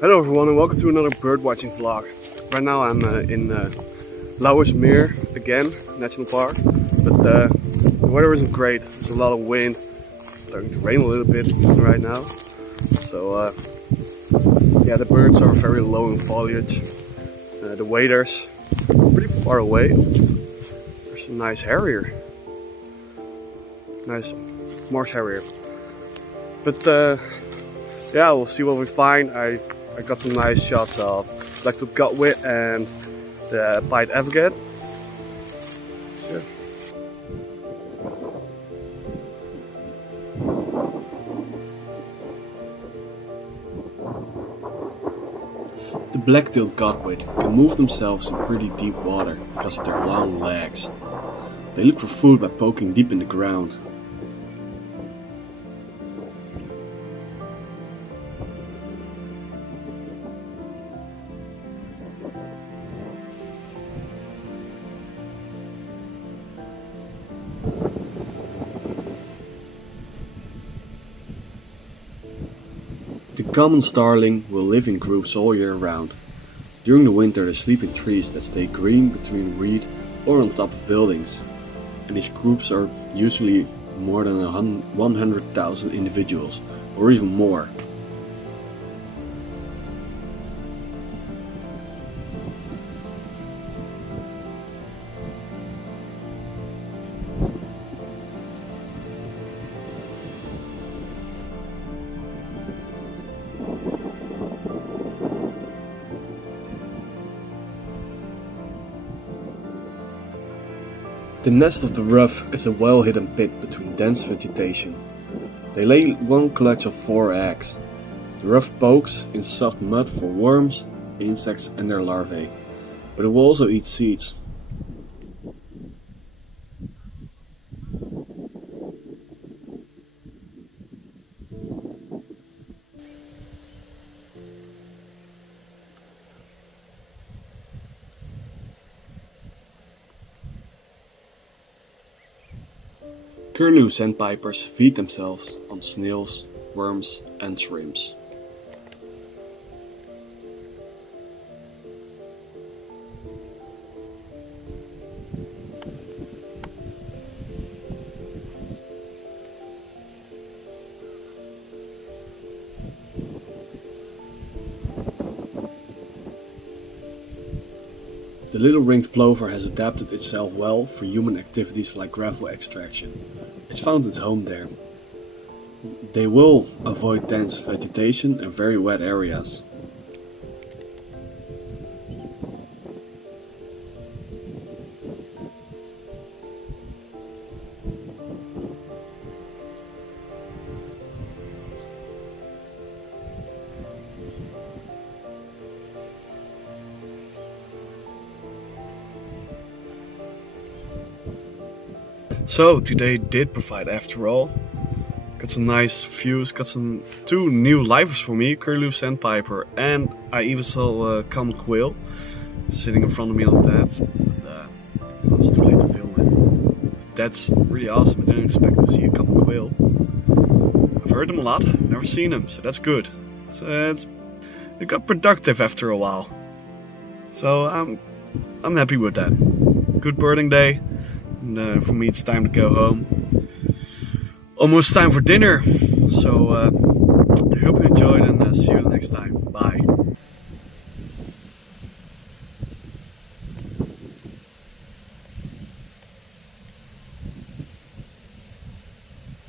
Hello everyone and welcome to another bird watching vlog. Right now I'm in Lauwersmeer again, National Park, but the weather isn't great. There's a lot of wind, it's starting to rain a little bit right now. So yeah, the birds are very low in foliage. The waders are pretty far away. There's a nice harrier, nice marsh harrier. But yeah, we'll see what we find. I got some nice shots of BlackTailed Godwit and the pied avocet. Yeah. The BlackTailed Godwit can move themselves in pretty deep water because of their long legs. They look for food by poking deep in the ground. The common starling will live in groups all year round. During the winter they sleep in trees that stay green between reed or on top of buildings. And these groups are usually more than 100,000 individuals, or even more. The nest of the rough is a well-hidden pit between dense vegetation. They lay one clutch of 4 eggs. The rough pokes in soft mud for worms, insects and their larvae, but it will also eat seeds. Curlew sandpipers feed themselves on snails, worms and shrimps. The little ringed plover has adapted itself well for human activities like gravel extraction. It's found its home there. They will avoid dense vegetation and very wet areas. So today did provide after all. Got some nice views, got two new livers for me, Curlew Sandpiper, and I even saw a common quail sitting in front of me on the path. It was too late to film it. That's really awesome. I didn't expect to see a common quail. I've heard them a lot, never seen them, so that's good. So it got productive after a while. So I'm happy with that. Good birding day. And for me it's time to go home. Almost time for dinner. So I hope you enjoyed and see you next time. Bye.